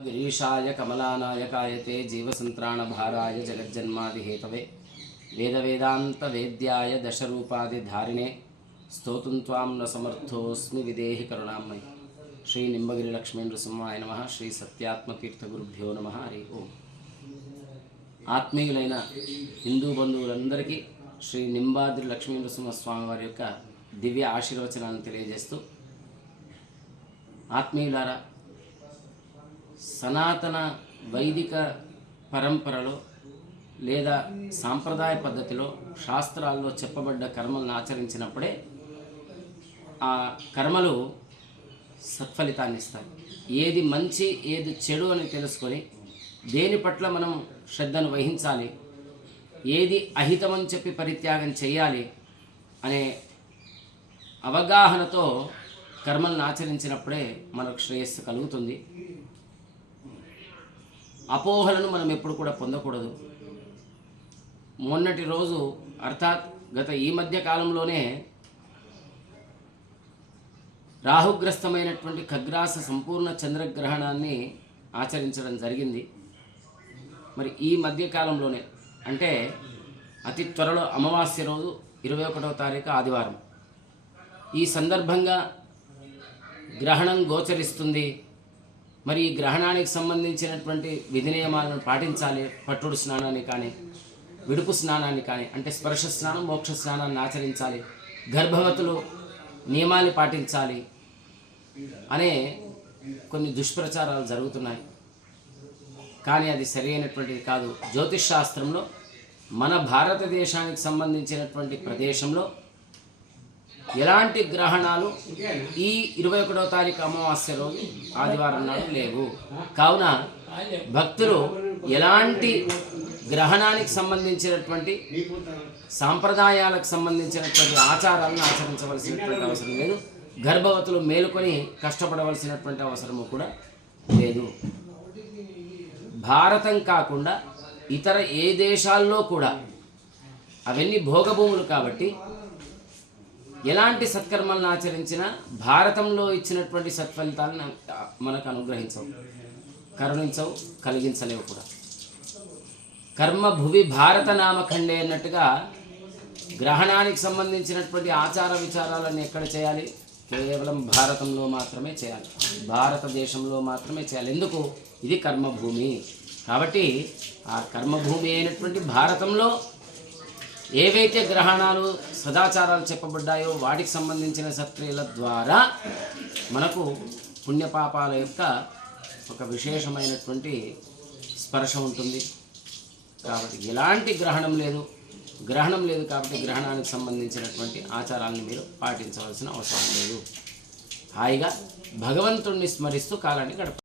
గిరీశాయ కమలానాయకాయ తే జీవసంత్రాణభారాయ జగజ్జన్మాదిహేతవే వేదవేదాంతవేద్యాయ దశరూపాదిధారిణే స్తోతుం త్వాం న సమర్థోస్మి విదేహి కరుణామయి శ్రీ నింబగిరి లక్ష్మీ నమ శ్రీ సత్యాత్మతీర్థగురుభ్యో నమ హరి ఓం ఆత్మీయులైన హిందూ బంధువులందరికీ శ్రీ నింబాద్రి లక్ష్మీ నృసింహస్వామి వారి యొక్క దివ్య ఆశీర్వచనాన్ని తెలియజేస్తూ ఆత్మీయులారా సనాతన వైదిక పరంపరలో లేదా సాంప్రదాయ పద్ధతిలో శాస్త్రాల్లో చెప్పబడ్డ కర్మలను ఆచరించినప్పుడే ఆ కర్మలు సత్ఫలితాన్ని ఇస్తాయి. ఏది మంచి ఏది చెడు అని తెలుసుకొని దేని పట్ల మనం శ్రద్ధను వహించాలి ఏది అహితమని చెప్పి పరిత్యాగం చేయాలి అనే అవగాహనతో కర్మలను ఆచరించినప్పుడే మనకు శ్రేయస్సు కలుగుతుంది. అపోహలను మనం ఎప్పుడు కూడా పొందకూడదు. మొన్నటి రోజు అర్థాత్ గత ఈ మధ్య కాలంలోనే రాహుగ్రస్తమైనటువంటి ఖగ్రాస సంపూర్ణ చంద్రగ్రహణాన్ని ఆచరించడం జరిగింది. మరి ఈ మధ్య కాలంలోనే అంటే అతి త్వరలో అమావాస్య రోజు ఇరవై ఒకటవ తారీఖు ఆదివారం. ఈ సందర్భంగా గ్రహణం గోచరిస్తుంది. మరి ఈ గ్రహణానికి సంబంధించినటువంటి విధి నియమాలను పాటించాలి. పట్టుడు స్నానాన్ని కానీ విడుపు స్నానాన్ని కానీ అంటే స్పర్శ స్నానం మోక్ష స్నానాన్ని ఆచరించాలి. గర్భవతులు నియమాలు పాటించాలి అనే కొన్ని దుష్ప్రచారాలు జరుగుతున్నాయి. కానీ అది సరైనటువంటిది కాదు. జ్యోతిష్ శాస్త్రంలో మన భారతదేశానికి సంబంధించినటువంటి ప్రదేశంలో ఎలాంటి గ్రహణాలు? ఈ ఇరవై ఒకటవ తారీఖు అమావాస్య రోజు ఆదివారం నాడు లేవు. కావున భక్తులు ఎలాంటి గ్రహణానికి సంబంధించినటువంటి సాంప్రదాయాలకు సంబంధించినటువంటి ఆచారాలను ఆచరించవలసినటువంటి అవసరం లేదు. గర్భవతులు మేలుకొని కష్టపడవలసినటువంటి అవసరము కూడా లేదు. భారతం కాకుండా ఇతర ఏ దేశాల్లో కూడా అవన్నీ భోగభూములు కాబట్టి ఎలాంటి సత్కర్మలను ఆచరించినా భారతంలో ఇచ్చినటువంటి సత్ఫలితాలను మనకు అనుగ్రహించవు కరుణించవు కలిగించలేవు కూడా. కర్మ భువి భారత నామఖండే అన్నట్టుగా గ్రహణానికి సంబంధించినటువంటి ఆచార విచారాలను ఎక్కడ చేయాలి? కేవలం భారతంలో మాత్రమే చేయాలి. భారతదేశంలో మాత్రమే చేయాలి. ఎందుకు? ఇది కర్మభూమి. కాబట్టి ఆ కర్మభూమి అయినటువంటి భారతంలో ఏవైతే గ్రహణాలు సదాచారాలు చెప్పబడ్డాయో వాటికి సంబంధించిన సత్క్రియల ద్వారా మనకు పుణ్యపాపాల యొక్క ఒక విశేషమైనటువంటి స్పర్శ ఉంటుంది. కాబట్టి ఎలాంటి గ్రహణం లేదు. గ్రహణం లేదు కాబట్టి గ్రహణానికి సంబంధించినటువంటి ఆచారాలను మీరు పాటించవలసిన అవసరం లేదు. హాయిగా భగవంతుణ్ణి స్మరిస్తూ కాలాన్ని గడప